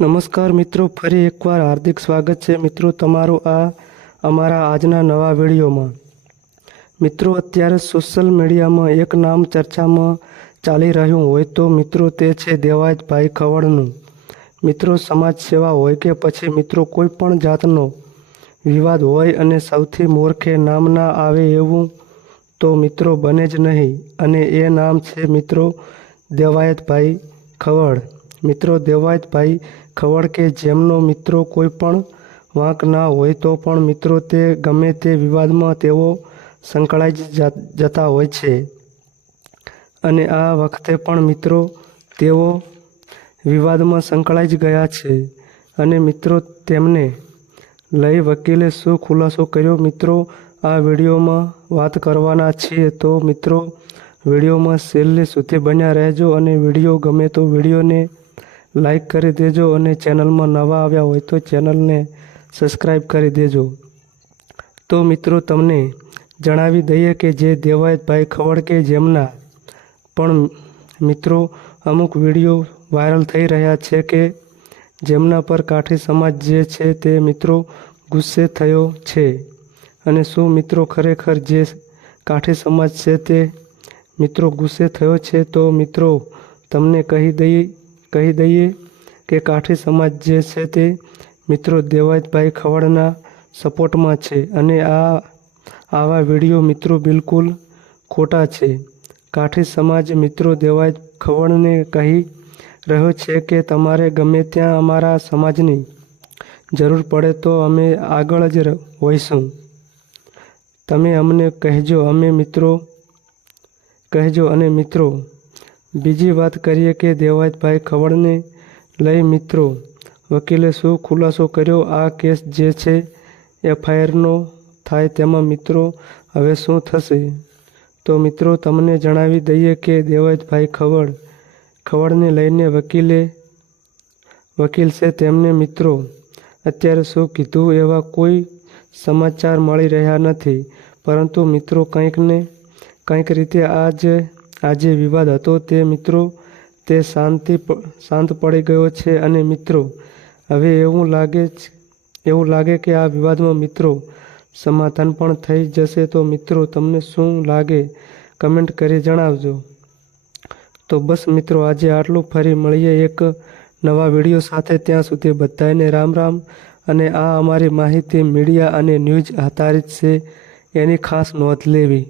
નમસ્કાર મિત્રો, ફરી એકવાર હાર્દિક સ્વાગત છે. મિત્રો, તમારું આ અમારા આજના નવા વિડીયોમાં. મિત્રો, અત્યારે સોશિયલ મીડિયામાં એક નામ ચર્ચામાં ચાલી રહ્યું હોય તો મિત્રો તે છે દેવાયતભાઈ ખવડનું. મિત્રો, સમાજ સેવા હોય કે પછી મિત્રો કોઈ પણ જાતનો વિવાદ હોય અને સૌથી મૂર્ખે નામ ના આવે એવું તો મિત્રો બને જ નહીં. અને એ નામ છે મિત્રો દેવાયતભાઈ ખવડ. મિત્રો દેવાયતભાઈ ખવડ કે જેમનો મિત્રો કોઈ પણ વાંક ના હોય તો પણ મિત્રો તે ગમે તે વિવાદમાં તેઓ સંકળાઈ જતા હોય છે. અને આ વખતે પણ મિત્રો તેઓ વિવાદમાં સંકળાઈ જ ગયા છે અને મિત્રો તેમને લઈ વકીલે શું ખુલાસો કર્યો? મિત્રો, આ વિડીયોમાં વાત કરવાના છીએ તો મિત્રો, વિડીયોમાં છેલ્લે સુધી બન્યા રહેજો અને વીડિયો ગમે તો વિડીયોને લાઈક કરી દેજો અને ચેનલમાં નવા આવ્યા હોય તો ચેનલને સબસ્ક્રાઈબ કરી દેજો. તો મિત્રો, તમને જણાવી દઈએ કે જે દેવાયતભાઈ ખવડ કે જેમના પણ મિત્રો અમુક વીડિયો વાયરલ થઈ રહ્યા છે કે જેમના પર કાઠી સમાજ જે છે તે મિત્રો ગુસ્સે થયો છે. અને શું મિત્રો ખરેખર જે કાઠી સમાજ છે તે મિત્રો ગુસ્સે થયો છે તો મિત્રો, તમને કહી દઈએ કહી દઈએ કે કાઠી સમાજ જે છે તે મિત્રો દેવાયતભાઈ ખવડના સપોર્ટમાં છે અને આ આવા વીડિયો મિત્રો બિલકુલ ખોટા છે. કાઠી સમાજ મિત્રો દેવાય ખવડને કહી રહ્યો છે કે તમારે ગમે ત્યાં અમારા સમાજની જરૂર પડે તો અમે આગળ જ હોઈશું. તમે અમને કહેજો, અમે મિત્રો, કહેજો અને મિત્રો બીજી વાત કરીએ કે દેવાયતભાઈ ખવડને લઈ મિત્રો, વકીલે શું ખુલાસો કર્યો? આ કેસ જે છે, એફઆઈઆરનો થાય તેમાં મિત્રો, હવે શું થશે? તો મિત્રો, તમને જણાવી દઈએ કે દેવાયતભાઈ ખવડ, ખવડને લઈને વકીલે, વકીલ છે તેમને મિત્રો, અત્યારે શું કીધું એવા કોઈ સમાચાર મળી રહ્યા નથી. પરંતુ મિત્રો કંઈક ને કંઈક રીતે આજ આજે વિવાદ હતો તે મિત્રો, તે શાંતિ શાંત પડી ગયો છે અને મિત્રો, હવે એવું લાગે એવું લાગે કે આ વિવાદમાં મિત્રો સમાધાન પણ થઈ જશે તો મિત્રો તમને શું લાગે? કમેન્ટ કરી જણાવજો. તો બસ મિત્રો, આજે આટલું. ફરી મળીએ એક નવા વીડિયો સાથે. ત્યાં સુધી બધાને રામ રામ અને આ અમારી માહિતી મીડિયા અને ન્યૂઝ આધારિત છે. એની ખાસ નોંધ લેવી.